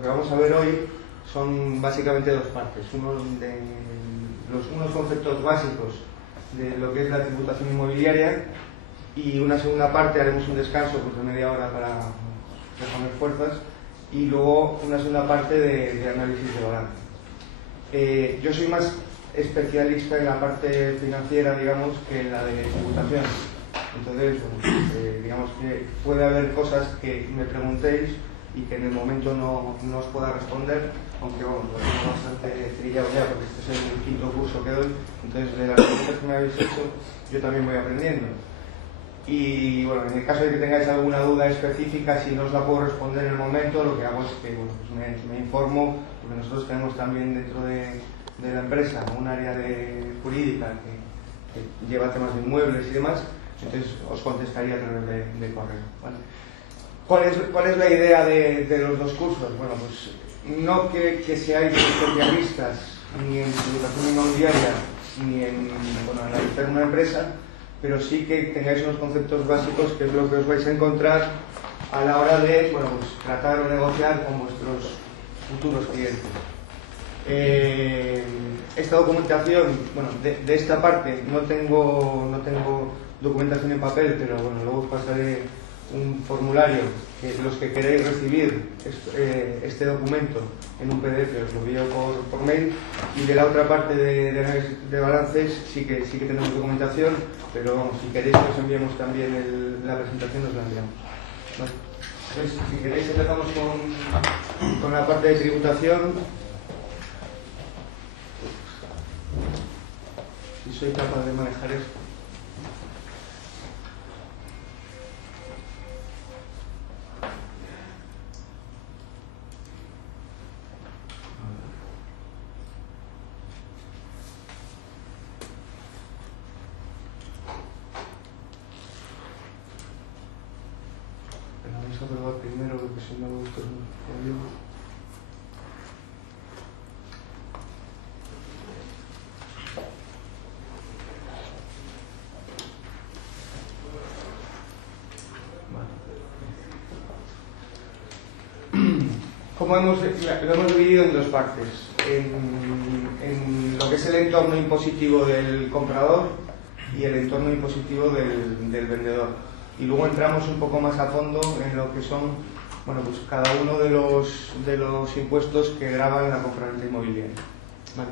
lo que vamos a ver hoy son básicamente dos partes. Unos conceptos básicos de lo que es la tributación inmobiliaria, y una segunda parte haremos un descanso de media hora para reponer fuerzas, y luego una segunda parte de análisis de balance. Yo soy más especialista en la parte financiera, digamos, que en la de tributación. Entonces, digamos que puede haber cosas que me preguntéis y que en el momento no os pueda responder, aunque bueno, lo tengo bastante trillado ya porque este es el quinto curso que doy. Entonces, de las preguntas que me habéis hecho, yo también voy aprendiendo. Y bueno, en el caso de que tengáis alguna duda específica, si no os la puedo responder en el momento, lo que hago es que bueno, pues me informo, porque nosotros tenemos también dentro de la empresa un área jurídica que lleva temas de inmuebles y demás. Entonces os contestaría a través de correo, ¿vale? ¿Cuál es la idea de los dos cursos? Bueno, pues no que seáis especialistas ni en tributación inmobiliaria ni en analizar una empresa, pero sí que tengáis unos conceptos básicos, que es lo que os vais a encontrar a la hora de pues, tratar o negociar con vuestros futuros clientes. Esta documentación, bueno, de esta parte no tengo documentación en papel, pero bueno, luego os pasaré un formulario que los que queréis recibir este documento en un PDF os lo envío por mail. Y de la otra parte de balances sí que tenemos documentación, pero vamos, si queréis que os enviemos también la presentación, os la enviamos. Bueno, entonces, si queréis empezamos con la parte de tributación. Si soy capaz de manejar esto. Vamos a probar primero, porque si no me gusta el código. Lo hemos dividido en dos partes, en lo que es el entorno impositivo del comprador y el entorno impositivo del vendedor, y luego entramos un poco más a fondo en lo que son pues cada uno de los impuestos que gravan la compraventa inmobiliaria. Vale.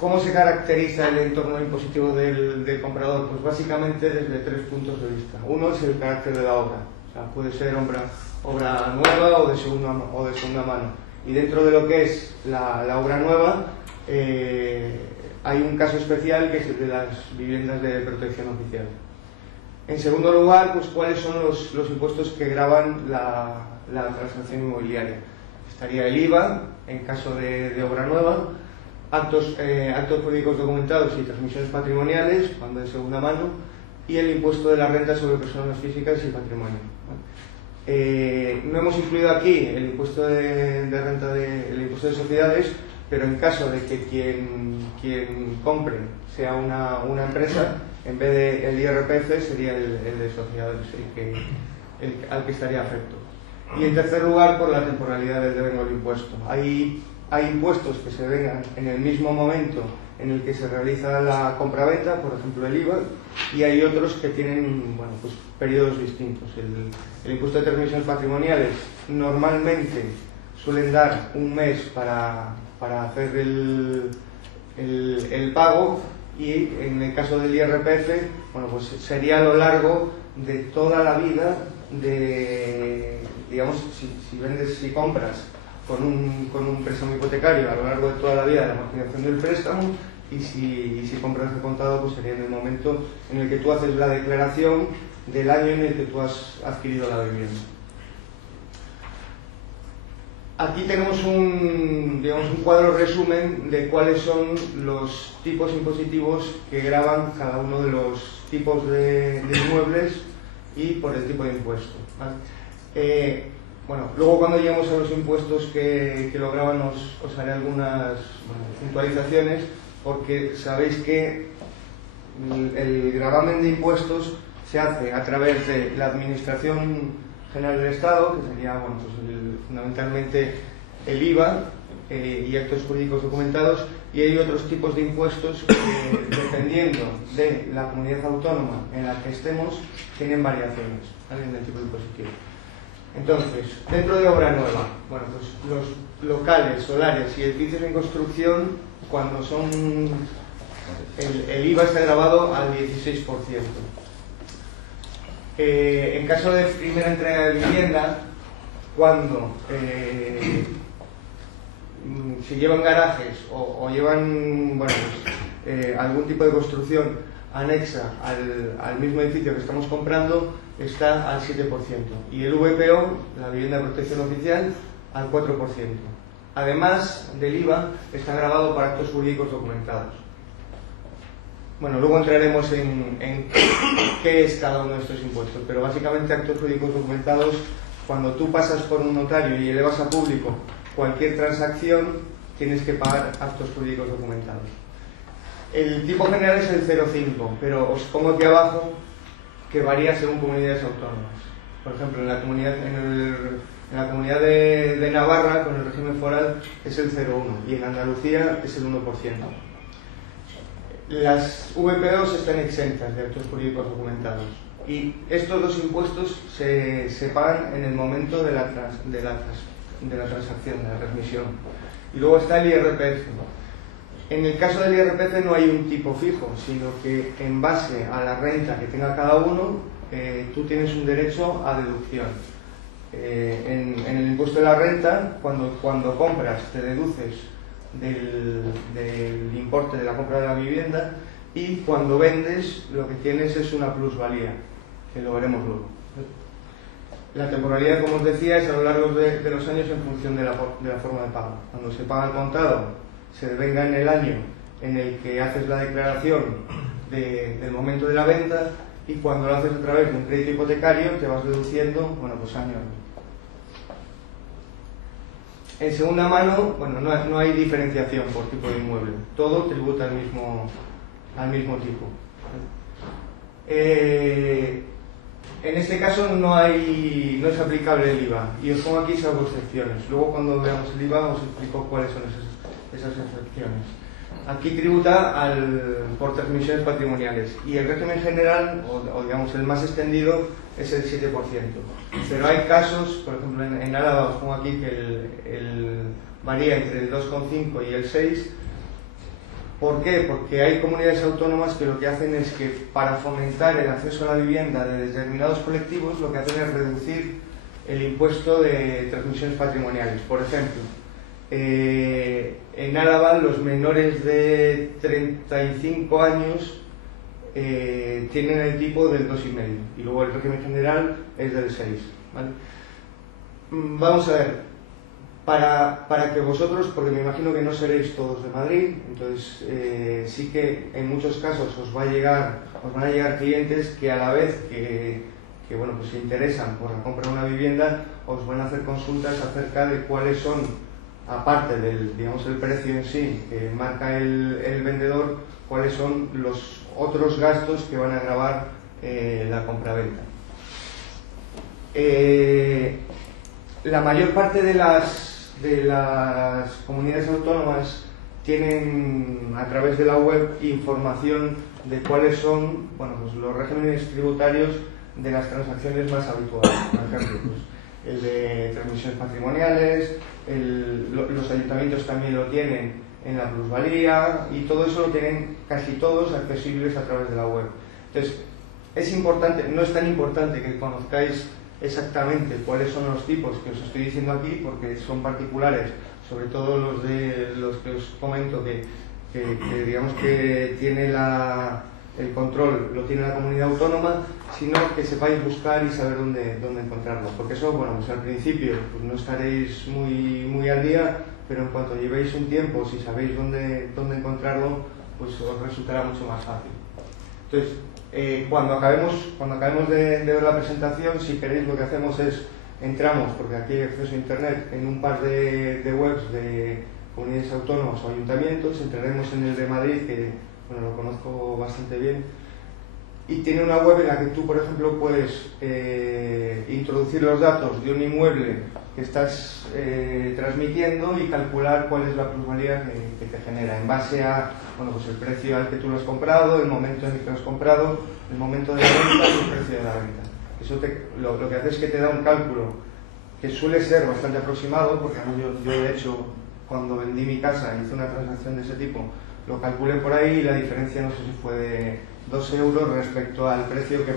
¿Cómo se caracteriza el entorno impositivo del comprador? Pues básicamente desde tres puntos de vista. Uno es el carácter de la obra, o sea, puede ser obra nueva o de segunda mano. Y dentro de lo que es la obra nueva, hay un caso especial que es el de las viviendas de protección oficial. En segundo lugar, pues cuáles son los impuestos que gravan la transacción inmobiliaria. Estaría el IVA en caso de obra nueva, actos jurídicos documentados y transmisiones patrimoniales cuando de segunda mano, y el impuesto de la renta sobre personas físicas y patrimonio. No hemos incluido aquí el impuesto de renta el impuesto de sociedades, pero en caso de que quien compre sea una empresa, en vez del IRPF sería el de sociedades al que estaría afecto. Y en tercer lugar, por la temporalidad del devengo del impuesto. Hay impuestos que se vengan en el mismo momento en el que se realiza la compraventa, por ejemplo el IVA, y hay otros que tienen pues periodos distintos. El impuesto de transmisiones patrimoniales normalmente suelen dar un mes para hacer el pago, y en el caso del IRPF, pues sería a lo largo de toda la vida digamos, si compras con un préstamo hipotecario a lo largo de toda la vida de la amortización del préstamo, y si compras de contado, pues sería en el momento en el que tú haces la declaración del año en el que tú has adquirido la vivienda. Aquí tenemos un cuadro resumen de cuáles son los tipos impositivos que gravan cada uno de los tipos de inmuebles y por el tipo de impuesto, ¿vale? Luego cuando lleguemos a los impuestos que lo graban os haré algunas puntualizaciones, porque sabéis que el gravamen de impuestos se hace a través de la administración General del Estado, que sería bueno, pues fundamentalmente el IVA y actos jurídicos documentados, y hay otros tipos de impuestos que, dependiendo de la comunidad autónoma en la que estemos, tienen variaciones, ¿vale?, en el tipo impositivo. Entonces, dentro de obra nueva, bueno, pues los locales, solares y edificios en construcción, cuando son el IVA está grabado al 16%. En caso de primera entrega de vivienda, cuando si llevan garajes o llevan bueno, pues, algún tipo de construcción anexa al mismo edificio que estamos comprando, está al 7%, y el VPO, la vivienda de protección oficial, al 4%. Además del IVA, está grabado para actos jurídicos documentados. Bueno, luego entraremos en qué es cada uno de estos impuestos, pero básicamente actos jurídicos documentados, cuando tú pasas por un notario y elevas a público cualquier transacción, tienes que pagar actos jurídicos documentados. El tipo general es el 0,5, pero os pongo aquí abajo que varía según comunidades autónomas. Por ejemplo, en la comunidad de Navarra, con el régimen foral, es el 0,1, y en Andalucía es el 1%. Las VPOs están exentas de actos jurídicos documentados, y estos dos impuestos se pagan en el momento de la transacción, de la transmisión. Y luego está el IRPF. En el caso del IRPF no hay un tipo fijo, sino que en base a la renta que tenga cada uno, tú tienes un derecho a deducción. En el impuesto de la renta, cuando compras, te deduces del importe de la compra de la vivienda, y cuando vendes, lo que tienes es una plusvalía, que lo veremos luego. La temporalidad, como os decía, es a lo largo de los años en función de la forma de pago. Cuando se paga al contado, se devenga en el año en el que haces la declaración del momento de la venta, y cuando lo haces a través de un crédito hipotecario te vas deduciendo, bueno, pues año a año. En segunda mano, bueno, no hay diferenciación por tipo de inmueble, todo tributa al mismo tipo. En este caso no es aplicable el IVA, y os pongo aquí salvo excepciones. Luego, cuando veamos el IVA, os explico cuáles son esas excepciones. Aquí tributa por transmisiones patrimoniales, y el régimen general, o digamos el más extendido, es el 7%. Pero hay casos, por ejemplo en Álava os pongo aquí que varía entre el 2,5 y el 6. ¿Por qué? Porque hay comunidades autónomas que lo que hacen es que, para fomentar el acceso a la vivienda de determinados colectivos, lo que hacen es reducir el impuesto de transmisiones patrimoniales. Por ejemplo, en Álava los menores de 35 años tienen el tipo del 2,5, y luego el régimen general es del 6, ¿vale? Vamos a ver, para que vosotros, porque me imagino que no seréis todos de Madrid, entonces sí que en muchos casos os van a llegar clientes que, a la vez que bueno, pues se interesan por la compra de una vivienda, os van a hacer consultas acerca de cuáles son, aparte del, digamos, el precio en sí que marca el vendedor, cuáles son los otros gastos que van a gravar la compraventa. La mayor parte de las comunidades autónomas tienen, a través de la web, información de cuáles son, bueno, pues los regímenes tributarios de las transacciones más habituales. Por ejemplo, pues, el de transmisiones patrimoniales, los ayuntamientos también lo tienen en la plusvalía, y todo eso lo tienen casi todos accesibles a través de la web. Entonces, es importante, no es tan importante que conozcáis exactamente cuáles son los tipos que os estoy diciendo aquí, porque son particulares, sobre todo los que os comento que digamos que tiene el control lo tiene la comunidad autónoma, sino que sepáis buscar y saber dónde encontrarlo, porque eso, bueno, pues al principio pues no estaréis muy al día, pero en cuanto llevéis un tiempo, si sabéis dónde encontrarlo, pues os resultará mucho más fácil. Entonces, cuando acabemos de ver la presentación, si queréis, lo que hacemos es entramos, porque aquí hay acceso a internet, en un par de webs de comunidades autónomas o ayuntamientos. Entraremos en el de Madrid, que bueno, lo conozco bastante bien, y tiene una web en la que tú, por ejemplo, puedes introducir los datos de un inmueble que estás transmitiendo y calcular cuál es la plusvalía que te genera en base a, bueno, pues el precio al que tú lo has comprado, el momento en el que lo has comprado, el momento de la venta y el precio de la venta. Eso lo que hace es que te da un cálculo que suele ser bastante aproximado, porque yo de hecho, cuando vendí mi casa, hice una transacción de ese tipo, lo calculé por ahí y la diferencia no sé si fue de 2 euros respecto al precio que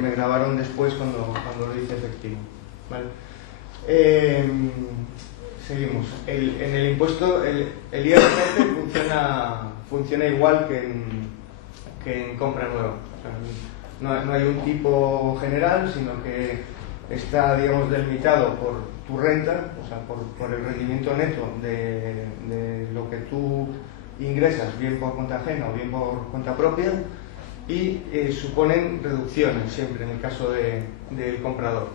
me grabaron después cuando lo hice efectivo. ¿Vale? Seguimos. En el impuesto, el IRPF funciona igual que en compra nueva. O sea, no hay un tipo general, sino que está, digamos, delimitado por tu renta, o sea, por el rendimiento neto de lo que tú ingresas, bien por cuenta ajena o bien por cuenta propia, y suponen reducciones siempre en el caso del comprador.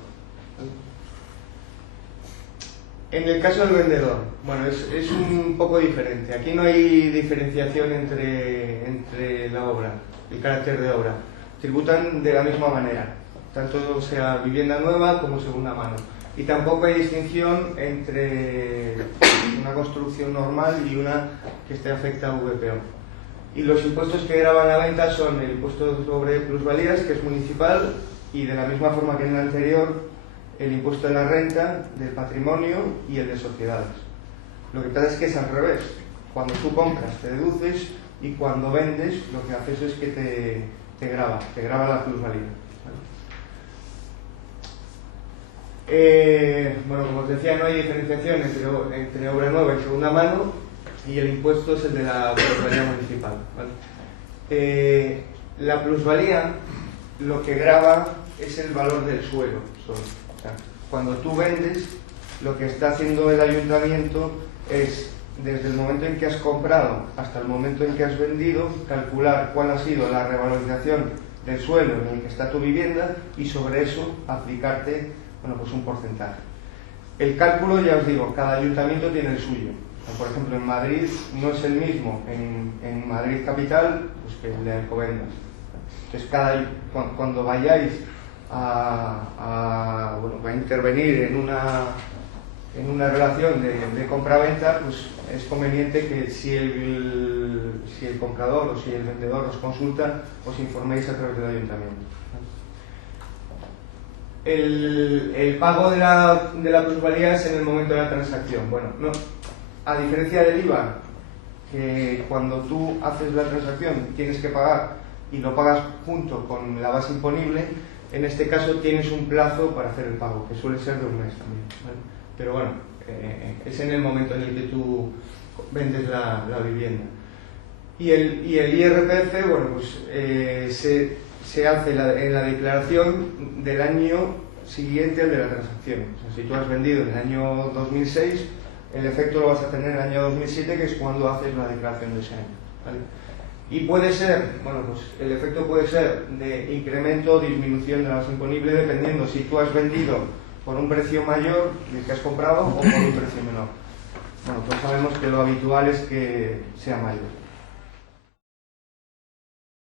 En el caso del vendedor, bueno, es un poco diferente. Aquí no hay diferenciación entre la obra, el carácter de obra. Tributan de la misma manera, tanto sea vivienda nueva como segunda mano. Y tampoco hay distinción entre una construcción normal y una que esté afecta a VPO. Y los impuestos que gravan la venta son el impuesto sobre plusvalías, que es municipal, y de la misma forma que en el anterior, el impuesto de la renta, del patrimonio y el de sociedades. Lo que pasa es que es al revés. Cuando tú compras te deduces y cuando vendes lo que haces es que te grava la plusvalía. Bueno, como os decía, no hay diferenciación entre obra nueva y segunda mano, y el impuesto es el de la plusvalía municipal. ¿Vale? La plusvalía lo que grava es el valor del suelo solo. O sea, cuando tú vendes, lo que está haciendo el ayuntamiento es, desde el momento en que has comprado hasta el momento en que has vendido, calcular cuál ha sido la revalorización del suelo en el que está tu vivienda y sobre eso aplicarte, bueno, pues un porcentaje. El cálculo, ya os digo, cada ayuntamiento tiene el suyo. Por ejemplo, en Madrid no es el mismo en Madrid capital pues que el de Alcobendas. Entonces, cuando vayáis a intervenir en una relación de compra-venta, pues es conveniente que si el comprador o si el vendedor os consulta, os informéis a través del ayuntamiento. El pago de la plusvalía es en el momento de la transacción. Bueno, no, a diferencia del IVA, que cuando tú haces la transacción tienes que pagar y lo pagas junto con la base imponible, en este caso tienes un plazo para hacer el pago, que suele ser de un mes también, ¿vale? Pero bueno, es en el momento en el que tú vendes la vivienda. Y el IRPF, bueno, pues se hace en la declaración del año siguiente al de la transacción. O sea, si tú has vendido en el año 2006, el efecto lo vas a tener en el año 2007, que es cuando haces la declaración de ese año, ¿vale? Y puede ser, bueno, pues el efecto puede ser de incremento o disminución de la base imponible, dependiendo si tú has vendido por un precio mayor del que has comprado o por un precio menor. Bueno, pues sabemos que lo habitual es que sea mayor.